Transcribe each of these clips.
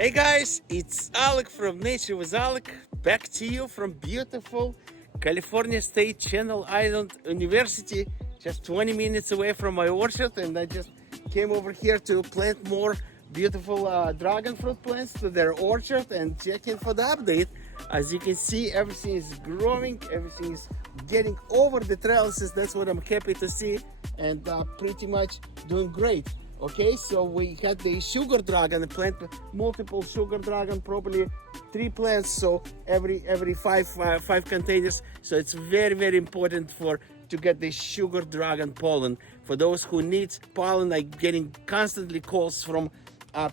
Hey guys, it's Alik from NatureWithAlik, back to you from beautiful California State Channel Island University, just 20 minutes away from my orchard, and I just came over here to plant more beautiful dragon fruit plants to their orchard and check in for the update. As you can see, everything is growing, everything is getting over the trellises. That's what I'm happy to see, and pretty much doing great. Okay, so we had the sugar dragon, plant multiple sugar dragon, probably 3 plants, so every five containers. So it's very important to get the sugar dragon pollen. For those who need pollen, I'm getting constantly calls from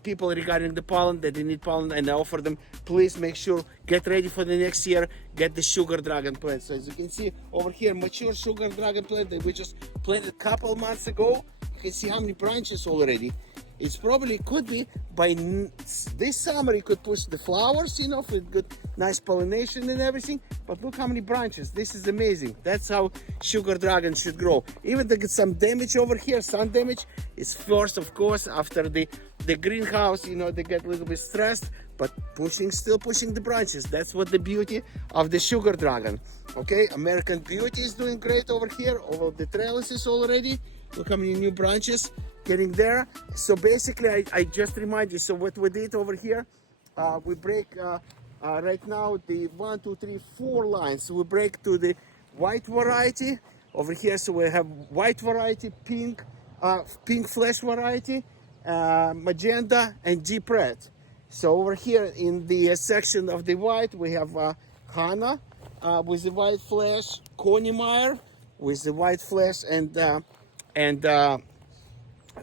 people regarding the pollen, that they need pollen, and I offer them, please make sure, get ready for the next year, get the sugar dragon plant. So as you can see over here, mature sugar dragon plant that we just planted a couple months ago. You can see how many branches already. It's probably could be by this summer it could push the flowers, you know, for good nice pollination and everything. But look how many branches. This is amazing. That's how sugar dragon should grow. Even they get some damage over here, sun damage. It's first, of course, after the greenhouse, you know, they get a little bit stressed, but still pushing the branches. That's what the beauty of the sugar dragon. Okay, American Beauty is doing great over here, over the trellises already. Look how many new branches getting there. So basically, I just remind you, so what we did over here, we break right now the 1, 2, 3, 4 lines. So we break to the white variety over here. So we have white variety, pink flesh variety, magenta, and deep red. So over here in the section of the white, we have Hana with the white flesh, Coneymeyer with the white flesh and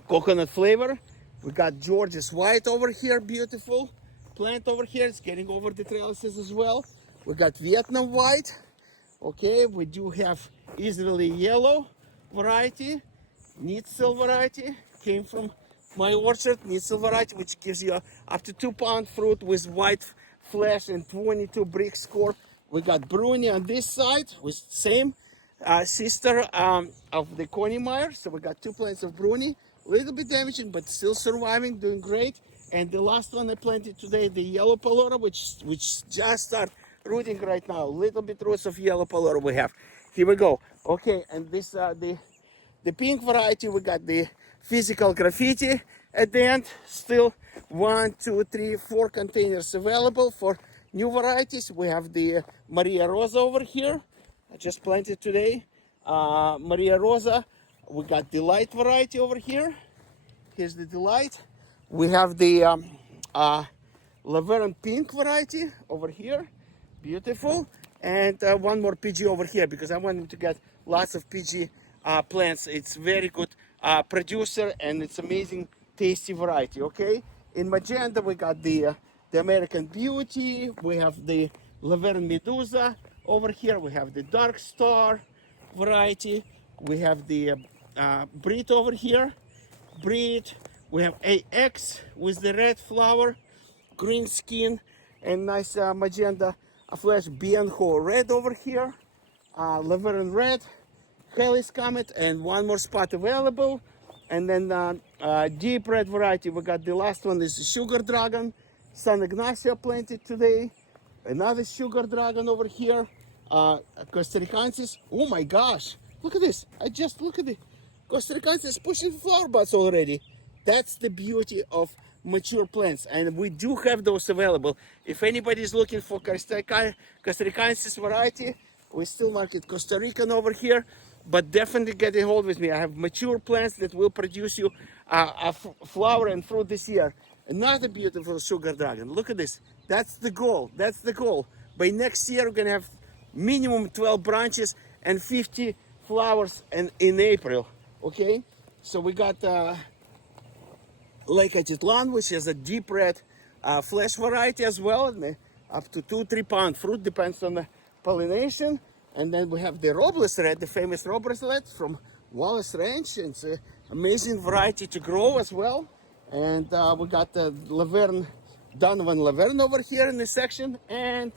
coconut flavor. We got George's white over here, beautiful plant over here. It's getting over the trellises as well. We got Vietnam white. Okay, we do have Israeli yellow variety, Nitzel variety, came from my orchard, Nitzel variety, which gives you up to 2-pound fruit with white flesh and 22 brick score. We got Bruni on this side with same sister of the Coneymeyer. So we got 2 plants of Bruni, a little bit damaging, but still surviving, doing great. And the last one I planted today, the yellow palora, which just start rooting right now. Little bit roots of yellow palora we have. Here we go. Okay, and this the pink variety, we got the physical graffiti at the end. Still 1, 2, 3, 4 containers available for new varieties. We have the Maria Rosa over here. I just planted today. Maria Rosa. We got Delight variety over here. Here's the Delight. We have the Laverne Pink variety over here. Beautiful. And one more PG over here because I wanted to get lots of PG plants. It's very good producer and it's amazing tasty variety. Okay. In magenta we got the American Beauty. We have the Laverne Medusa. Over here we have the Dark Star variety. We have the Brit over here. Brit. We have AX with the red flower, green skin, and nice magenta flesh. Bianco red over here. Laverne red. Halley's Comet, and one more spot available. And then deep red variety. We got the last one is the Sugar Dragon. San Ignacio planted today. Another sugar dragon over here. Costa Ricensis. Oh my gosh, look at this. Look at the Costa Ricensis pushing flower buds already. That's the beauty of mature plants, and we do have those available. If anybody is looking for Costa Ricensis variety, we still market Costa Rican over here, but definitely get a hold with me. I have mature plants that will produce you a flower and fruit this year. Another beautiful sugar dragon. Look at this. That's the goal. That's the goal. By next year, we're gonna have minimum 12 branches and 50 flowers in April. Okay, so we got Lake Atitlan, which is a deep red flesh variety as well, and up to 2-3 pound fruit, depends on the pollination. And then we have the Robles red, the famous Robles red from Wallace Ranch. It's an amazing variety to grow as well. And we got the Donovan Laverne over here in this section, and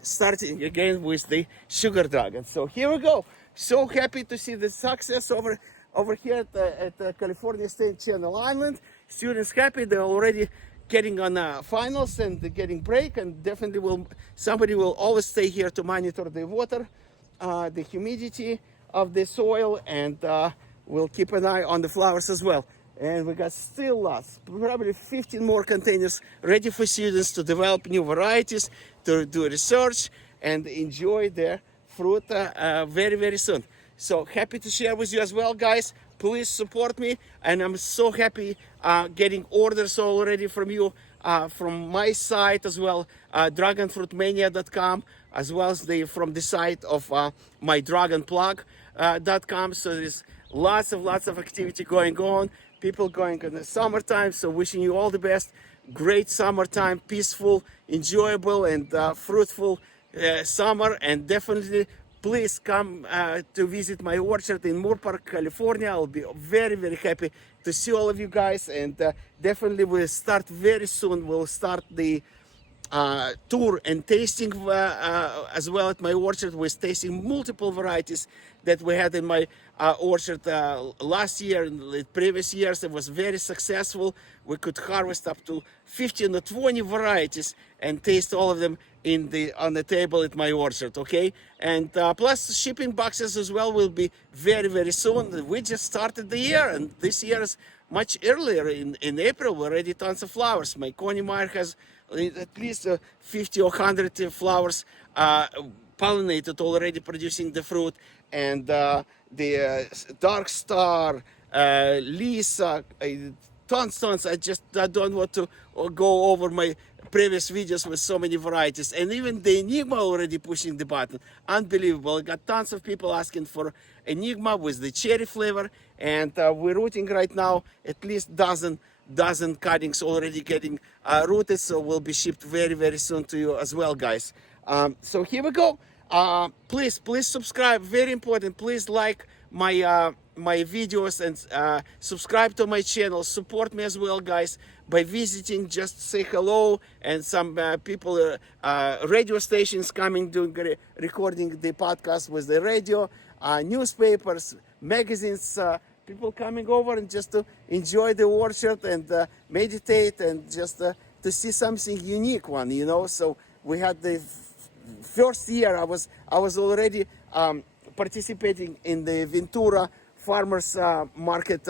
starting again with the sugar dragon. So here we go. So happy to see the success over here at the California State Channel Island. Students happy. They're already getting on finals and getting break, and definitely somebody will always stay here to monitor the water, the humidity of the soil, and we'll keep an eye on the flowers as well. And we got still lots, probably 15 more containers ready for students to develop new varieties, to do research, and enjoy their fruit very, very soon. So happy to share with you as well, guys. Please support me, and I'm so happy getting orders already from you, from my site as well, dragonfruitmania.com, as well as from the site of my dragonplug.com. So there's lots of activity going on. People going in the summertime, so wishing you all the best. Great summertime, peaceful, enjoyable, and fruitful summer. And definitely, please come to visit my orchard in Moore Park, California. I'll be very, very happy to see all of you guys. And definitely, we'll start very soon. We'll start the tour and tasting as well at my orchard. We're tasting multiple varieties that we had in my orchard last year and the previous years. It was very successful. We could harvest up to 15 or 20 varieties and taste all of them on the table at my orchard, okay? And plus shipping boxes as well will be very, very soon. We just started the year, and this year is much earlier. In April, we already tons of flowers. My Coney Meyer has at least 50 or 100 flowers pollinated already, producing the fruit. And the Dark Star, Lisa, tons. I don't want to go over my previous videos with so many varieties. And even the Enigma already pushing the button. Unbelievable. I got tons of people asking for Enigma with the cherry flavor. And we're rooting right now at least dozen cuttings already getting rooted. So will be shipped very, very soon to you as well, guys. So here we go. Please subscribe, very important. Please like my videos and subscribe to my channel. Support me as well, guys, by visiting. Just say hello. And some people, radio stations coming, doing recording the podcast with the radio, newspapers, magazines, people coming over and just to enjoy the orchard and meditate and just to see something unique one, you know. So we had the first year I was already participating in the Ventura farmers market,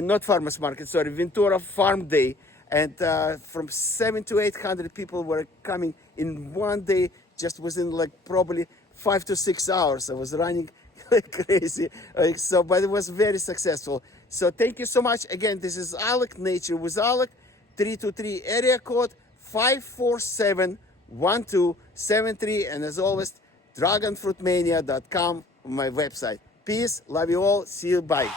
not farmers market, sorry, Ventura Farm Day, and from 700 to 800 people were coming in one day, just within like probably 5 to 6 hours. I was running like crazy, so but it was very successful. So thank you so much. Again, this is Alik, Nature with Alik, 323 area code 547-1273, and as always, dragonfruitmania.com, my website. Peace, love you all, see you, bye.